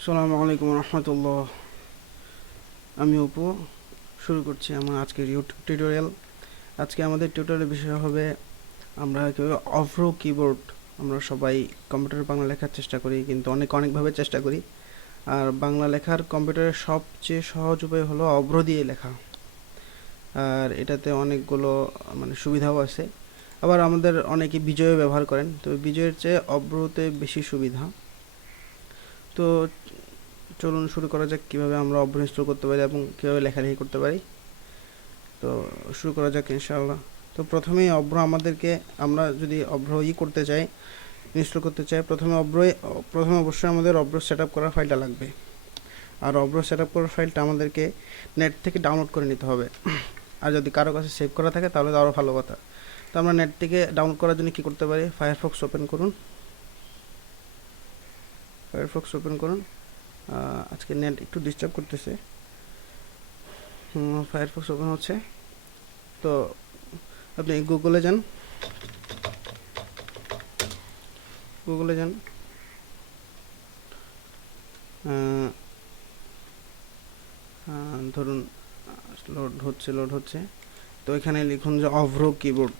আসসালামু আলাইকুম রহমতুল্লাহ। আমি অপু শুরু করছি আমার আজকের ইউটিউব টিউটোরিয়াল। আজকে আমাদের টিউটোরিয়ালের বিষয় হবে আমরা কীভাবে অভ্র কিবোর্ড। আমরা সবাই কম্পিউটারে বাংলা লেখার চেষ্টা করি, কিন্তু অনেকভাবে চেষ্টা করি। আর বাংলা লেখার কম্পিউটারের সবচেয়ে সহজ উপায় হলো অভ্র দিয়ে লেখা। আর এটাতে অনেকগুলো সুবিধাও আছে। আবার আমাদের অনেকে বিজয় ব্যবহার করেন, তো বিজয়ের চেয়ে অভ্রতে বেশি সুবিধা। তো চলুন শুরু করা যাক কীভাবে আমরা অভ্র ইনস্টল করতে পারি এবং কীভাবে লেখালেখি করতে পারি। তো শুরু করা যাক ইনশাআল্লাহ। তো প্রথমেই অভ্র আমাদেরকে, আমরা যদি অভ্র করতে চাই, ইনস্টল করতে চাই, প্রথমে অবশ্যই আমাদের অভ্র সেট আপ করার ফাইলটা লাগবে। আর অভ্র সেট আপ করার ফাইলটা আমাদেরকে নেট থেকে ডাউনলোড করে নিতে হবে। আর যদি কারো কাছে সেভ করা থাকে তাহলে তো আরও ভালো কথা। তো আমরা নেট থেকে ডাউনলোড করার জন্য কী করতে পারি, ফায়ারফক্স ওপেন করুন। আজকে নেট একটু ডিস্টার্ব করতেছে। ফায়ারফক্স ওপেন হচ্ছে। তো আপনি গুগলে যান, ধরুন লোড হচ্ছে। তো এখানে লিখুন যে অভ্র কিবোর্ড,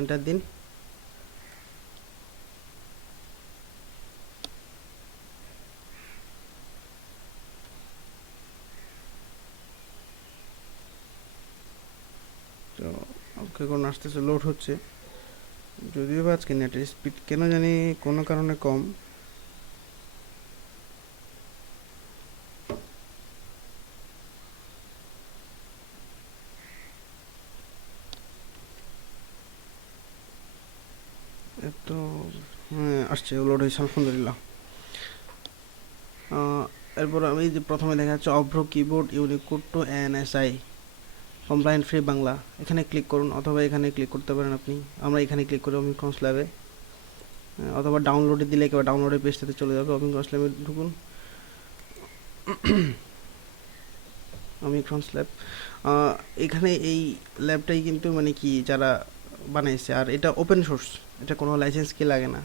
এন্টার দিন। তো ওকে কোন আসতেছে, লোড হচ্ছে। যদিও বা আজকে নেটের স্পিড কেন জানি কোনো কারণে কম। তো হ্যাঁ, আসছে, লোড হয়েছে আলহামদুলিল্লাহ। এরপর আমি যে প্রথমে দেখা যাচ্ছে Avro keyboard unicode to ANSI compliant free Bangla, এখানে ক্লিক করুন, অথবা এখানে ক্লিক করতে পারেন আপনি। আমরা এখানে ক্লিক করি অমিক্রন্স ল্যাবে, অথবা ডাউনলোডে দিলে একেবারে ডাউনলোডের পেজটাতে চলে যাবে। অমিক্রন্স ল্যাবে ঢুকুন, অমিক্রন্স ল্যাব। এখানে এই ল্যাবটাই কিন্তু কি যারা বানাইছে, আর এটা ওপেন সোর্স, এটা কোনো লাইসেন্স কি লাগে না।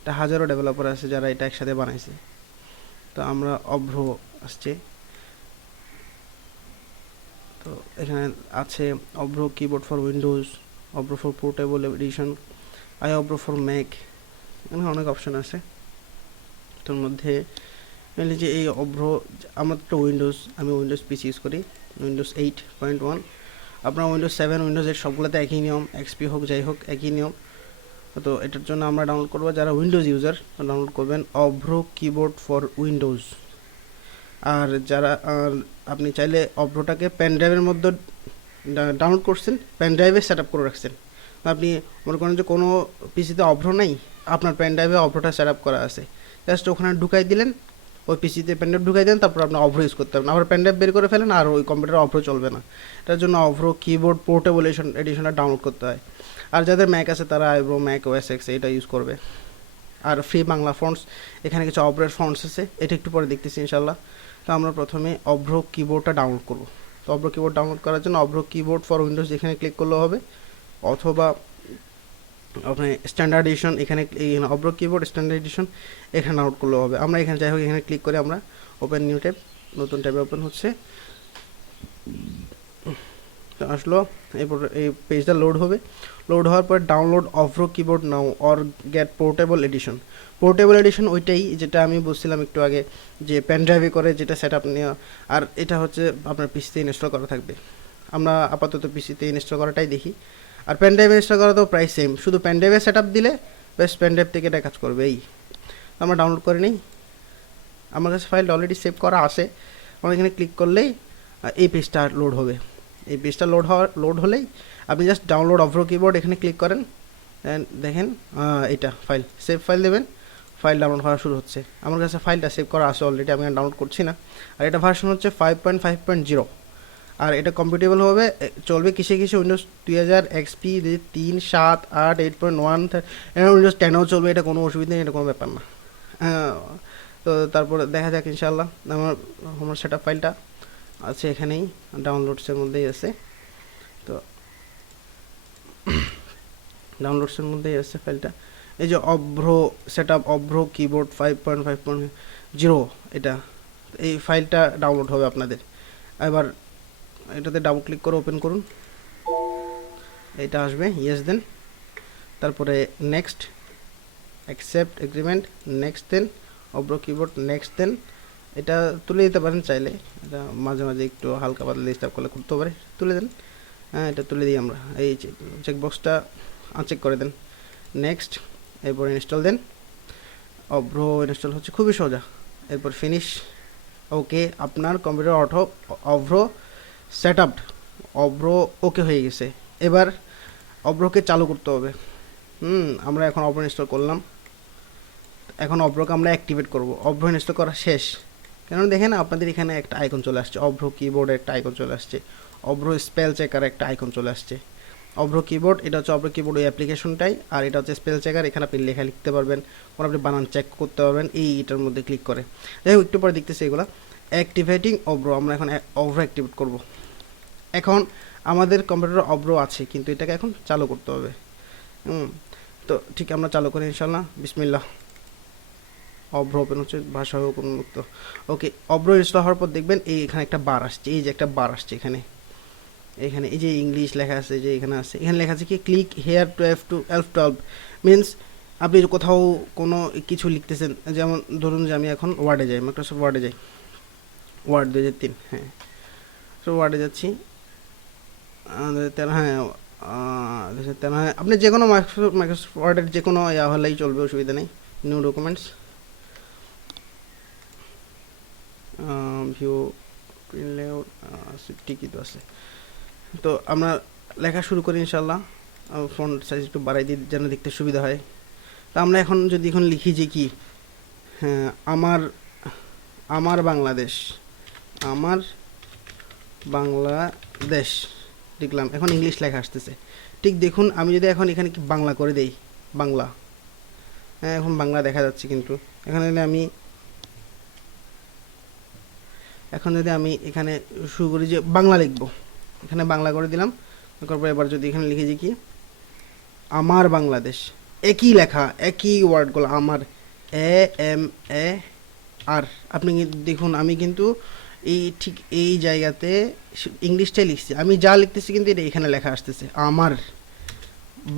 এটা হাজারো ডেভেলপার আছে যারা এটা একসাথে বানাইছে। তো আমরা অভ্র আসছে, তো এখানে আছে Avro keyboard for Windows, Avro for portable edition, Avro for Mac, এখানে অনেক অপশন আছে। তোর মধ্যে মেনলি যে এই অভ্র, আমার তো আমি উইন্ডোজ পিসি ইউজ করি, উইন্ডোজ 8.1। আপনার উইন্ডোজ 7, উইন্ডোজ 8 সবগুলোতে একই নিয়ম, এক্সপি হোক যাই হোক একই নিয়ম। তো এটার জন্য আমরা ডাউনলোড করবো, যারা উইন্ডোজ ইউজার ডাউনলোড করবেন অভ্র কিবোর্ড ফর উইন্ডোজ। আর যারা আপনি চাইলে অভ্রটাকে পেন ড্রাইভের মধ্যে ডাউনলোড করছেন, পেন ড্রাইভে সেট আপ করে রাখছেন। আপনি মনে করেন যে কোনো পিসিতে অভ্র নাই, আপনার পেন ড্রাইভে অভ্রটা সেট আপ করা আছে, জাস্ট ওখানে ঢুকাই দিলেন, ওই পিসিতে পেন ড্রাইভ ঢুকাই দেন, তারপর আপনি অভ্র ইউজ করতে পারবেন। আবার পেন ড্রাইভ বের করে ফেলেন, আর ওই কম্পিউটারে অভ্র চলবে না। এটার জন্য অভ্র কিবোর্ড পোর্টেবল এডিশনটা ডাউনলোড করতে হয়। আর যাদের ম্যাক আছে তারা অভ্র ম্যাক ওএস এক্স এটা ইউজ করবে। আর ফ্রি বাংলা ফন্টস, এখানে কিছু অভ্রের ফন্টস আছে, এটা একটু পরে দেখতেছি ইনশাল্লাহ। তো আমরা প্রথমে অভ্র কিবোর্ডটা ডাউনলোড করব। তো অভ্র কিবোর্ড ডাউনলোড করার জন্য অভ্র কিবোর্ড ফর উইন্ডোজ এখানে ক্লিক করলেও হবে, অথবা আপনি স্ট্যান্ডার্ড এডিশন, এখানে অভ্র কিবোর্ড স্ট্যান্ডার্ড এডিশন এখানে ডাউনলোড করলেও হবে। আমরা এখানে যাই হোক এখানে ক্লিক করে আমরা ওপেন নিউ ট্যাব, নতুন ট্যাবে ওপেন হচ্ছে। আসলো, এরপর এই পেজটা লোড হবে। লোড হওয়ার পর download Avro keyboard now or get portable edition. Portable edition ওইটাই যেটা আমি বলছিলাম একটু আগে, যে পেন ড্রাইভে করে যেটা সেট আপ নেওয়া, আর এটা হচ্ছে আপনার পিসিতে ইনস্টল করা থাকবে। আমরা আপাতত পিসিতে ইনস্টল করাটাই দেখি। আর পেন ড্রাইভে ইনস্টল করা তো প্রায় সেম, শুধু পেন ড্রাইভে সেট আপ দিলে বেশ পেন ড্রাইভ থেকে এটা কাজ করবে। এই আমরা ডাউনলোড করে নিই, আমার কাছে ফাইলটা অলরেডি সেভ করা আছে। আমরা এখানে ক্লিক করলেই এই পেজটা লোড হবে। এই পেজটা লোড হলেই আপনি জাস্ট ডাউনলোড অভ্র কিবোর্ড এখানে ক্লিক করেন, দেখেন এটা সেভ ফাইল দেবেন, ফাইল ডাউনলোড হওয়া শুরু হচ্ছে। আমার কাছে ফাইলটা সেভ করা আছে অলরেডি, আমি ডাউনলোড করছি না। আর এটা ভার্সন হচ্ছে 5.5.0। আর এটা কম্পিটেবল হবে, চলবে কিসে উইন্ডোজ 2000 এক্সপি 3, 7, 8, 8.1, উইন্ডোজ 10ও চলবে, এটা কোনো অসুবিধা নেই, এটা কোনো ব্যাপার না। তো তারপরে দেখা যাক ইনশাল্লাহ। আমার সেট আপ ফাইলটা আছে এখানেই, ডাউনলোডসের মধ্যেই আছে। তো ডাউনলোডসের মধ্যেই আছে ফাইলটা। এই যে অভ্র সেটআপ অভ্র কিবোর্ড 5.5.0 এটা, এই ফাইলটা ডাউনলোড হবে আপনাদের। এবার এটাতে ডাবল ক্লিক করে ওপেন করুন, এটা আসবে, ইয়েস দেন, তারপরে নেক্সট, অ্যাকসেপ্ট এগ্রিমেন্ট, নেক্সট দেন, অভ্র কিবোর্ড নেক্সট দেন। এটা তুলে দিতে পারেন চাইলে, এটা মাঝে মাঝে একটু হালকা পাতলা ডিস্টার্ব করলে করতে পারে, তুলে দেন। হ্যাঁ, এটা তুলে দিই আমরা, এই চেকবক্সটা আনচেক করে দেন। নেক্সট, এরপর ইনস্টল দেন। অভ্র ইনস্টল হচ্ছে, খুবই সোজা। এরপর ফিনিশ, ওকে, আপনার কম্পিউটার অভ্র সেট আপ, অভ্র ওকে হয়ে গেছে। এবার অভ্রকে চালু করতে হবে। আমরা এখন অভ্র ইনস্টল করলাম, এখন অভ্রকে আমরা অ্যাক্টিভেট করব। অভ্র ইনস্টল করা শেষ, কেন দেখেন আপনাদের এখানে একটা আইকন চলে আসছে, অভ্র কিবোর্ডে একটা আইকন চলে আসছে, অভ্র স্পেল চেকার একটা আইকন চলে আসছে। অভ্র কিবোর্ড, এটা হচ্ছে অভ্র কিবোর্ড ওই অ্যাপ্লিকেশনটাই, আর এটা হচ্ছে স্পেল চেকার, এখানে আপনি লেখা লিখতে পারবেন, ওর আপনি বানান চেক করতে পারবেন এইটার মধ্যে ক্লিক করে। যাই হোক, একটু পরে দেখতেছি এগুলো। অ্যাক্টিভেটিং অভ্র, আমরা এখন অভ্র অ্যাক্টিভেট করব। এখন আমাদের কম্পিউটারে অভ্র আছে, কিন্তু এটাকে এখন চালু করতে হবে। তো ঠিক আমরা চালু করি ইনশাল্লাহ, বিসমিল্লাহ। অভ্র ওপেন হচ্ছে, ভাষা হোক উন্মুক্ত। ওকে, অভ্র ইনস্টল হওয়ার পর দেখবেন এই এখানে একটা বার আসছে, এই যে একটা বার আসছে এখানে, এখানে এই যে ইংলিশ লেখা আছে, যে এখানে আছে, এখানে লেখা আছে কি click here two F12 means আপনি কোথাও কোনো কিছু লিখতেছেন, যেমন ধরুন যে আমি এখন ওয়ার্ডে যাই, মাইক্রোসফট ওয়ার্ডে যাই, ওয়ার্ড 2003, হ্যাঁ, তো ওয়ার্ডে যাচ্ছি, 2013, হ্যাঁ 2013, হ্যাঁ, আপনি যে কোনো মাইক্রোসফট ওয়ার্ডের যে কোনো ইয়া হলেই চলবে, অসুবিধা নেই। New documents, view, print layout, ঠিকই তো আছে। তো আমরা লেখা শুরু করি ইনশাল্লাহ, ফন্ট সাইজ একটু বাড়াই দিই যেন দেখতে সুবিধা হয়। তো আমরা এখন যদি এখন লিখি যে কি, হ্যাঁ, আমার বাংলাদেশ, আমার বাংলাদেশ লিখলাম, এখন ইংলিশ লেখা আসতেছে। ঠিক দেখুন, আমি যদি এখন এখানে কি বাংলা করে দেই, বাংলা, হ্যাঁ এখন বাংলা দেখা যাচ্ছে, কিন্তু এখানে আমি এখন যদি আমি এখানে শুরু করি যে বাংলা লিখব, এখানে বাংলা করে দিলাম। তারপর এবার যদি এখানে লিখে যে কি আমার বাংলাদেশ, একই লেখা, একই ওয়ার্ডগুলো, আমার, AMAR। আপনি দেখুন আমি কিন্তু এই ঠিক এই জায়গাতে ইংলিশটাই লিখছি, আমি যা লিখতেছি কিন্তু এটা এখানে লেখা আসতেছে, আমার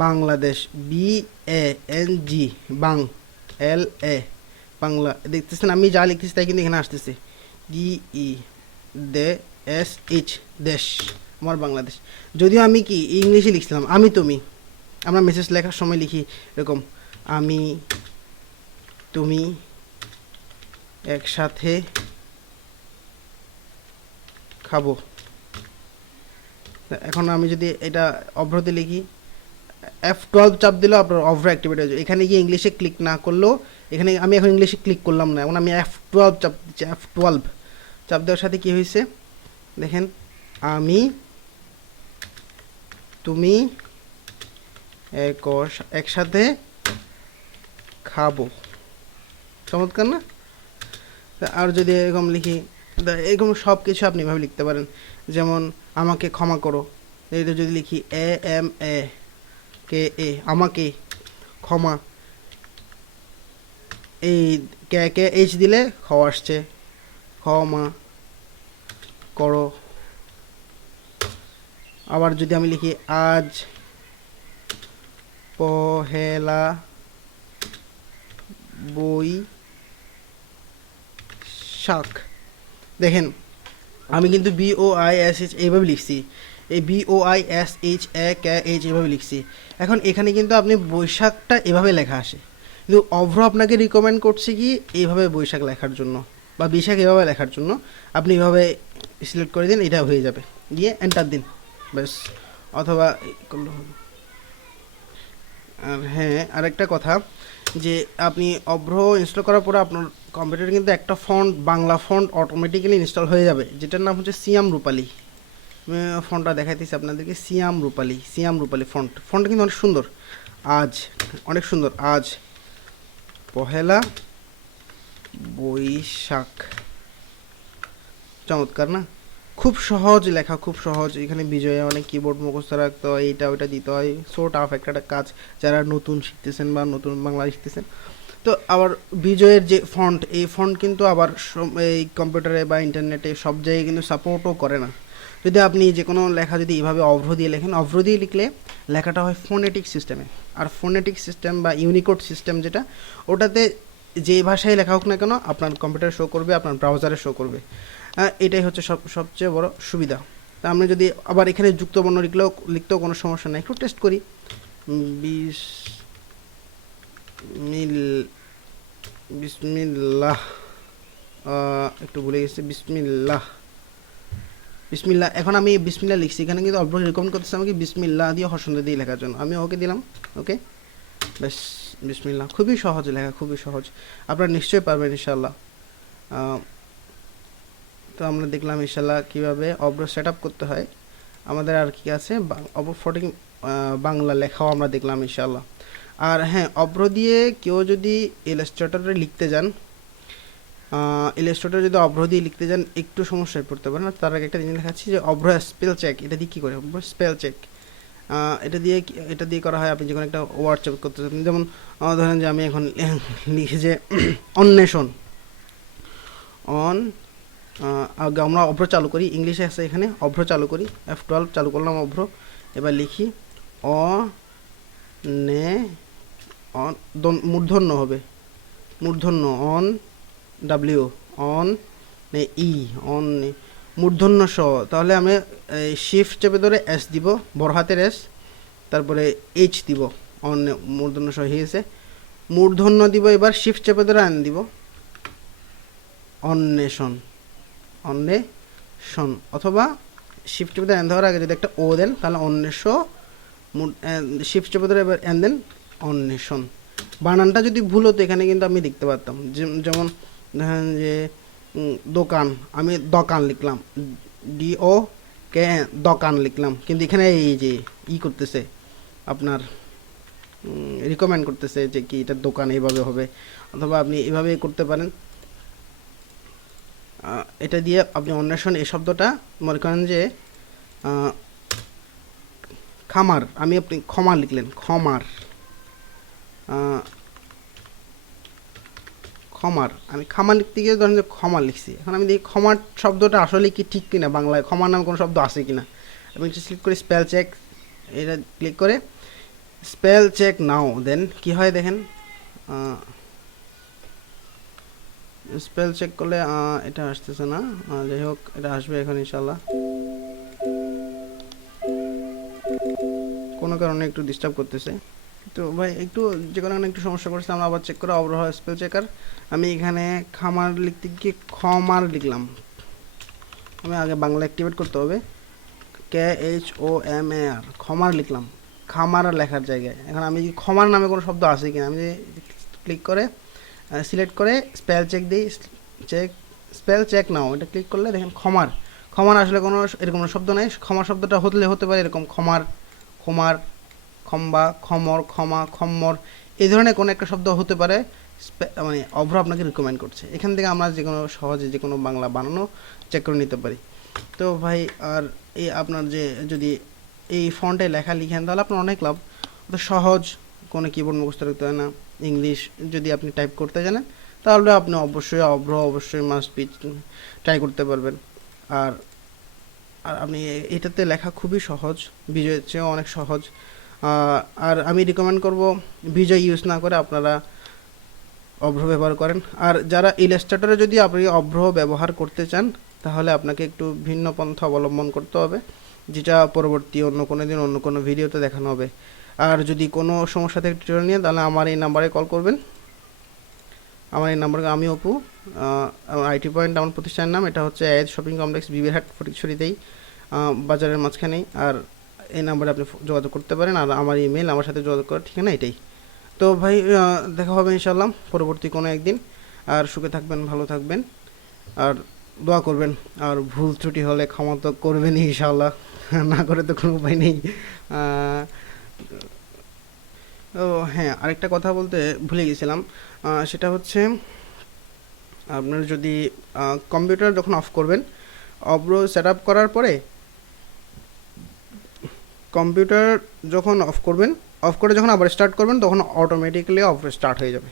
বাংলাদেশ, BANG, বাং, LA, বাংলা, দেখতেছেন আমি যা লিখতেছি তাই কিন্তু এখানে আসতেছে, DESH, দেশ, আমার বাংলাদেশ। যদিও আমি কি ইংলিশে লিখছিলাম, আমি তুমি, আমরা মেসেজ লেখার সময় লিখি এরকম, আমি তুমি একসাথে খাবো। এখন আমি যদি এটা অভ্রতে লিখি, F12 চাপ দিলেও আপনার অভ্র অ্যাক্টিভেট হয়ে যাবে। এখানে গিয়ে ইংলিশে ক্লিক না করলেও, এখানে আমি এখন ইংলিশে ক্লিক করলাম না, এখন আমি F12 চাপ দিচ্ছি। F12 চাপ দেওয়ার সাথে কি হয়েছে দেখেন, আমি তুমি একসাথে খাবো, চমৎকার না? আর যদি এরকম লিখি, এরকম সব কিছু আপনি এভাবে লিখতে পারেন, যেমন আমাকে ক্ষমা করো, এটা যদি লিখি AMAKA, আমাকে ক্ষমা, এই কে এইচ দিলে খ আসছে, ক্ষমা করো। আবার যদি আমি লিখি আজ পহেলা বৈশাখ, দেখেন আমি কিন্তু BOISH এইভাবে লিখছি, এই BOISHAKH এইভাবে লিখছি। এখন এখানে কিন্তু আপনি বৈশাখটা এভাবে লেখা আসে, কিন্তু অভ্র আপনাকে রিকমেন্ড করছে কি এইভাবে বৈশাখ লেখার জন্য, বা বিশাখ এভাবে লেখার জন্য। আপনি এভাবে সিলেক্ট করে দিন, এটা হয়ে যাবে, দিয়ে এন্টার দিন, ব্যাস। অথবা আর হ্যাঁ, আরেকটা কথা, যে আপনি অভ্র ইনস্টল করার পরে আপনার কম্পিউটারে কিন্তু একটা font, Bangla font automatically install হয়ে যাবে, যেটার নাম হচ্ছে সিয়াম রূপালী। ফন্টটা দেখাইতেছি আপনাদেরকে, সিয়াম রূপালী ফন্টটা কিন্তু অনেক সুন্দর, অনেক সুন্দর। আজ পহেলা বৈশাখ, চমৎকার না? খুব সহজ লেখা, খুব সহজ। এখানে বিজয়ে অনেক কিবোর্ড মুখস্থ রাখতে হয়, এইটা ওইটা দিতে হয়, সো টাফ একটা কাজ যারা নতুন শিখতেছেন বা নতুন বাংলা শিখতেছেন। তো আবার বিজয়ের যে ফন্ট, এই ফন্ট কিন্তু আবার এই কম্পিউটারে বা ইন্টারনেটে সব জায়গায় কিন্তু সাপোর্টও করে না। যদি আপনি যে কোনো লেখা যদি এইভাবে অভ্র দিয়ে লেখেন, অভ্র দিয়ে লিখলে লেখাটা হয় ফোনেটিক সিস্টেমে। আর ফোনেটিক সিস্টেম বা ইউনিকোড সিস্টেম যেটা, ওটাতে যে ভাষায় লেখা হোক না কেন আপনার কম্পিউটারে শো করবে, আপনার ব্রাউজারে শো করবে। এটাই হচ্ছে সবচেয়ে বড় সুবিধা। তা আমরা যদি আবার এখানে যুক্তবর্ণ লিখতেও কোনো সমস্যা নেই। একটু টেস্ট করি। বিসমিল্লাহ, একটু ভুলে গেছি, বিসমিল্লাহ, বিসমিল্লাহ। এখন আমি বিসমিল্লাহ লিখছি, এখানে কিন্তু অল্প রেকমেন্ড করতেছে আমাকে বিসমিল্লাহ দিয়ে হর্ষণ দিয়ে লেখার জন্য। আমি ওকে দিলাম, ওকে, বেশ, বিসমিল্লাহ। খুবই সহজ লেখা, খুবই সহজ, আপনারা নিশ্চয়ই পারবেন ইনশাল্লাহ। তো আমরা দেখলাম ইনশাল্লাহ কীভাবে অব্র সেট আপ করতে হয়। আমাদের আর কি আছে, অব্র ফটিং বাংলা লেখাও আমরা দেখলাম ইনশাল্লাহ। আর হ্যাঁ, অব্র দিয়ে কেউ যদি ইলাস্ট্রেটরে লিখতে যান, ইলাস্ট্রেটর যদি অভ্র দিয়ে লিখতে যান একটু সমস্যায় পড়তে পারেন। তার আগে একটা জিনিস দেখাচ্ছি যে অভ্র স্পেল চেক, এটা দিয়ে কী করে অভ্র স্পেল চেক, এটা দিয়ে করা হয়। আপনি যখন একটা ওয়ার্ড চেক করতে চান, যেমন ধরেন যে আমি এখন লিখি যে অন্বেষণ, আমরা অভ্র চালু করি, ইংলিশে আছে এখানে, অভ্র চালু করি, F12 চালু করলাম অভ্র। এবার লিখি মূর্ধন্য হবে, মূর্ধন্য on W, on E, on মূর্ধন্য স। তাহলে আমি শিফট চেপে ধরে এস দিব, বড় হাতের এস, তারপরে এইচ দিব, অন মূর্ধন্য স হয়েছে। মূর্ধন্য দিব, এবার শিফট চেপে ধরে আন দিব, অন্বেষণ, অন্বেষণ। অথবা শিফট চেপে ধরে এন দেওয়ার আগে যদি একটা ও দেন তাহলে অন্বেষ, শিফট চেপে ধরে এবার এন দেন, অন্বেষণ। বানানটা যদি ভুল হতো এখানে কিন্তু আমি লিখতে পারতাম, যেমন ধরেন যে দোকান, আমি দোকান লিখলাম, DO কে দোকান লিখলাম, কিন্তু এখানে এই যে করতেছে আপনার রিকমেন্ড করতেছে যে কি এটা দোকান এইভাবে হবে। অথবা আপনি এভাবে করতে পারেন, এটা দিয়ে আপনি অন্বেষণ এই শব্দটা মনে করেন যে খামার, আপনি ক্ষমা লিখলেন, ক্ষমার, ক্ষমার, আমি ক্ষমা লিখতে গিয়ে ধরেন যে ক্ষমা লিখছি। এখন আমি দেখি ক্ষমার শব্দটা আসলে কি ঠিক কিনা, বাংলায় ক্ষমার নামে কোনো শব্দ আছে কিনা। আমি ক্লিক করি স্পেল চেক, এটা ক্লিক করে স্পেল চেক নাও, দেন কি হয় দেখেন, স্পেল চেক করলে এটা আসতেছে না, যাই হোক এটা আসবে এখন ইনশাল্লাহ। কোনো কারণে একটু ডিস্টার্ব করতেছে, তো ভাই একটু যে কোনো একটু সমস্যা করছে। আমরা আবার চেক করে অবরোহ স্পেল চেকার, আমি এখানে খামার লিখতে গিয়ে ক্ষমার লিখলাম। আমি আগে বাংলা অ্যাক্টিভেট করতে হবে, KHOMAR, ক্ষমার লিখলাম, খামার লেখার জায়গায়। এখন আমি কি ক্ষমার নামে কোনো শব্দ আছে কিনা, আমি ক্লিক করে সিলেক্ট করে স্পেল চেক দিই, স্পেল চেক নাও, এটা ক্লিক করলে দেখেন ক্ষমার, ক্ষমার আসলে কোনো এরকম শব্দ নাই। ক্ষমার শব্দটা হতে পারে এরকম ক্ষমার, ক্ষমার, খম্বা, খমর, ক্ষমা, খম্মর, এই ধরনের কোনো একটা শব্দ হতে পারে। মানে অভ্র আপনাকে রিকমেন্ড করছে। এখান থেকে আমরা যে কোনো সহজে যে কোনো বাংলা বানানো চেক করে নিতে পারি। তো ভাই আর এই আপনার যে যদি এই ফন্টে লেখা লিখেন তাহলে আপনার অনেক লাভ। তো সহজ, কোনো কিবোর্ড মুখস্থ রাখতে হয় না। ইংলিশ যদি আপনি টাইপ করতে জানেন তাহলে আপনি অবশ্যই মাস্ট বি ট্রাই করতে পারবেন। আর আপনি এটাতে লেখা খুবই সহজ, বিজয়ের চেয়েও অনেক সহজ। আর আমি রিকমেন্ড করব বিজয় ইউজ না করে আপনারা অভ্র ব্যবহার করেন। আর যারা ইলাস্ট্রেটরে যদি আপনি অভ্র ব্যবহার করতে চান তাহলে আপনাকে একটু ভিন্ন পন্থা অবলম্বন করতে হবে, যেটা পরবর্তী অন্য কোনো দিন অন্য কোনো ভিডিওতে দেখানো হবে। আর যদি কোনো সমস্যা থেকে টিউটোরিয়াল নিয়ে তাহলে আমার এই নাম্বারে কল করবেন। আমার এই নাম্বারে, আমি অপু, আইটি পয়েন্ট আমার প্রতিষ্ঠানের নাম, এটা হচ্ছে আয়াত শপিং কমপ্লেক্স, বিবিরহাট ফটিকছড়িতেই, বাজারের মাঝখানেই। আর এই নাম্বারে আপনি যোগাযোগ করতে পারেন। আর আমার ইমেল, আমার সাথে যোগাযোগ করার ঠিকানা এটাই। তো ভাই দেখা হবে ইনশাল্লাহ পরবর্তী কোনো একদিন। আর সুখে থাকবেন, ভালো থাকবেন, আর দোয়া করবেন। আর ভুল ত্রুটি হলে ক্ষমা তো করবেনই ইনশাল্লাহ, না করে তো কোনো উপায় নেই। ও হ্যাঁ, আরেকটা কথা বলতে ভুলে গেছিলাম, সেটা হচ্ছে আপনার যদি কম্পিউটার যখন অফ করবেন অব্র সেট আপ করার পরে কম্পিউটার যখন অফ করবেন, অফ করে যখন আবার স্টার্ট করবেন তখন অটোমেটিক্যালি অব্র স্টার্ট হয়ে যাবে।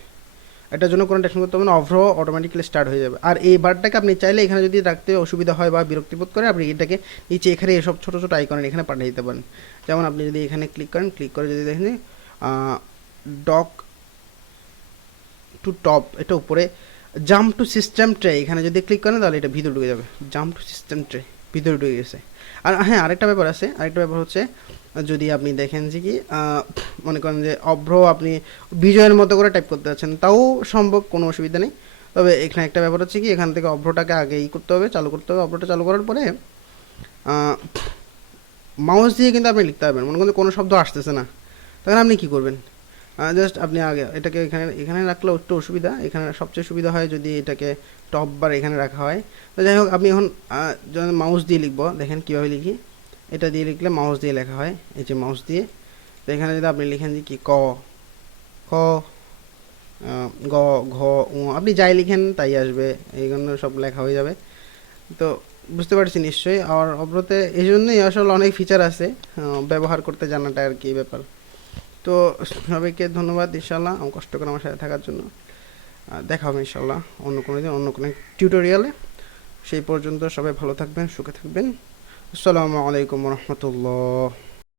এটার জন্য কোনো টেনশন করতে হবে না, অব্র অটোমেটিক্যালি স্টার্ট হয়ে যাবে। আর এই বারটাকে আপনি চাইলে এখানে যদি রাখতে অসুবিধা হয় বা বিরক্তিবোধ করে, আপনি এটাকে নিচে এখানে এসব ছোটো ছোটো আইকনের এখানে পাঠিয়ে দিতে পারেন। যেমন আপনি যদি এখানে ক্লিক করেন, ক্লিক করে যদি দেখেন ডক টু টপ, এটা উপরে জাম্প টু সিস্টেম ট্রে, এখানে যদি ক্লিক করেন তাহলে এটা ভিতরে ঢুকে যাবে। জাম্প টু সিস্টেম ট্রে ভিতরে ঢুকে গেছে। আর হ্যাঁ, আরেকটা ব্যাপার আছে, আরেকটা ব্যাপার হচ্ছে যদি আপনি দেখেন যে কি মনে করেন যে অভ্র আপনি বিজয়ের মতো করে টাইপ করতে যাচ্ছেন, তাও সম্ভব, কোনো অসুবিধা নেই। তবে এখানে একটা ব্যাপার হচ্ছে কি, এখান থেকে অভ্রটাকে আগে করতে হবে, চালু করতে হবে। অভ্রটা চালু করার পরে মাউস দিয়ে কিন্তু আপনি লিখতে পারবেন। মনে করেন কোনো শব্দ আসতেছে না, তখন আপনি কী করবেন, জাস্ট আপনি আগে এটাকে এখানে এখানে রাখলেও একটু অসুবিধা। এখানে সবচেয়ে সুবিধা হয় যদি এটাকে টপ বার এখানে রাখা হয়। তো যাই হোক, আপনি এখন যখন মাউস দিয়ে লিখবো, দেখেন কীভাবে লিখি। এটা দিয়ে লিখলে মাউস দিয়ে লেখা হয়, এই যে মাউস দিয়ে। তো এখানে যদি আপনি লিখেন যে কি ক, খ, গ, ঘ, উ, আপনি যাই লিখেন তাই আসবে, এইগুলো সব লেখা হয়ে যাবে। তো বুঝতে পারছি নিশ্চয়ই। আর অব্রতে এই জন্যই আসলে অনেক ফিচার আছে, ব্যবহার করতে জানাটা আর কি ব্যাপার। তো সবাইকে ধন্যবাদ ইনশাল্লাহ আমার কষ্ট করে আমার সাথে থাকার জন্য। দেখা হবে ইনশাল্লাহ অন্য কোনো দিন অন্য কোনো টিউটোরিয়ালে। সেই পর্যন্ত সবাই ভালো থাকবেন, সুখে থাকবেন। আসসালামু আলাইকুম রহমতুল্লাহ।